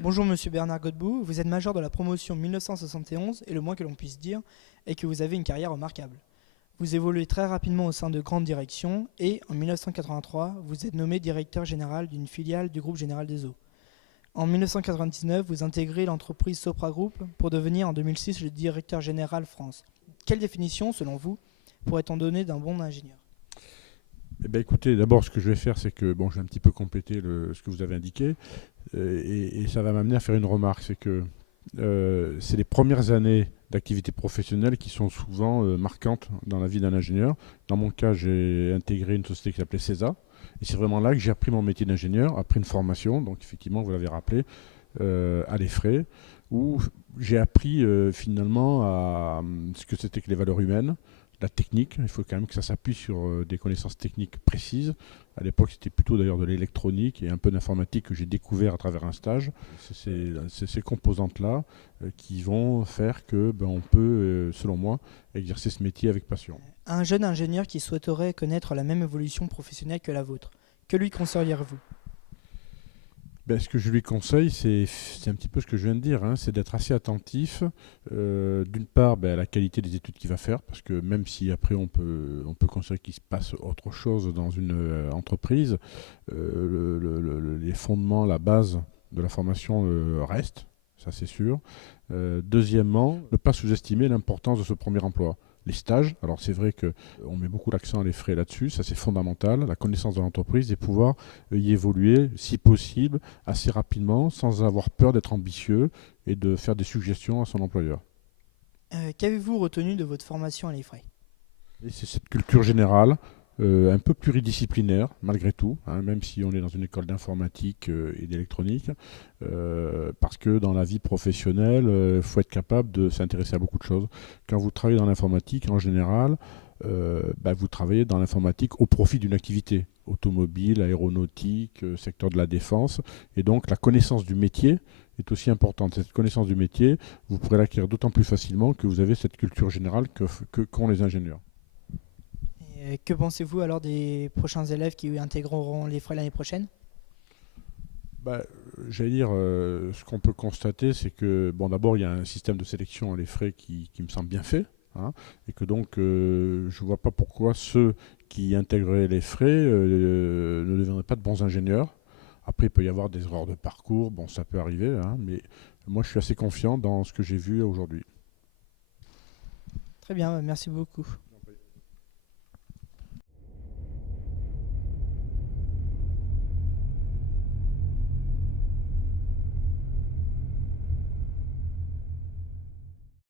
Bonjour Monsieur Bernard Godbout, vous êtes major de la promotion 1971 et le moins que l'on puisse dire est que vous avez une carrière remarquable. Vous évoluez très rapidement au sein de grandes directions et, en 1983, vous êtes nommé directeur général d'une filiale du groupe Général des Eaux. En 1999, vous intégrez l'entreprise Sopra Group pour devenir en 2006 le directeur général France. Quelle définition, selon vous, pourrait-on donner d'un bon ingénieur? Eh ben, écoutez, d'abord, ce que je vais faire, c'est que je vais un petit peu compléter ce que vous avez indiqué, et ça va m'amener à faire une remarque, c'est que c'est les premières années d'activité professionnelle qui sont souvent marquantes dans la vie d'un ingénieur. Dans mon cas, j'ai intégré une société qui s'appelait CESA, et c'est vraiment là que j'ai appris mon métier d'ingénieur, appris une formation, donc effectivement, vous l'avez rappelé, à l'EFRE, où j'ai appris finalement ce que c'était que les valeurs humaines, la technique. Il faut quand même que ça s'appuie sur des connaissances techniques précises. À l'époque, c'était plutôt d'ailleurs de l'électronique et un peu d'informatique que j'ai découvert à travers un stage. C'est ces composantes-là qui vont faire que on peut, selon moi, exercer ce métier avec passion. Un jeune ingénieur qui souhaiterait connaître la même évolution professionnelle que la vôtre, que lui conseilleriez-vous? Ce que je lui conseille, c'est un petit peu ce que je viens de dire, hein, c'est d'être assez attentif, d'une part à la qualité des études qu'il va faire, parce que même si après on peut considérer qu'il se passe autre chose dans une entreprise, les fondements, la base de la formation reste, ça c'est sûr. Deuxièmement, ne pas sous-estimer l'importance de ce premier emploi. Les stages, alors c'est vrai qu'on met beaucoup l'accent à les frais là-dessus, ça c'est fondamental, la connaissance de l'entreprise et pouvoir y évoluer, si possible, assez rapidement, sans avoir peur d'être ambitieux et de faire des suggestions à son employeur. Qu'avez-vous retenu de votre formation à l'EFRE? Et c'est cette culture générale, un peu pluridisciplinaire, malgré tout, hein, même si on est dans une école d'informatique et d'électronique, parce que dans la vie professionnelle, il faut être capable de s'intéresser à beaucoup de choses. Quand vous travaillez dans l'informatique, en général, vous travaillez dans l'informatique au profit d'une activité automobile, aéronautique, secteur de la défense, et donc la connaissance du métier est aussi importante. Cette connaissance du métier, vous pourrez l'acquérir d'autant plus facilement que vous avez cette culture générale qu'ont les ingénieurs. Et que pensez-vous alors des prochains élèves qui intégreront l'EFRE l'année prochaine? Bah, J'allais dire, ce qu'on peut constater, c'est que, d'abord, il y a un système de sélection à l'EFRE qui me semble bien fait, hein, et que donc, je ne vois pas pourquoi ceux qui intégreraient l'EFRE ne deviendraient pas de bons ingénieurs. Après, il peut y avoir des erreurs de parcours, bon, ça peut arriver, hein, mais moi, je suis assez confiant dans ce que j'ai vu aujourd'hui. Très bien, merci beaucoup.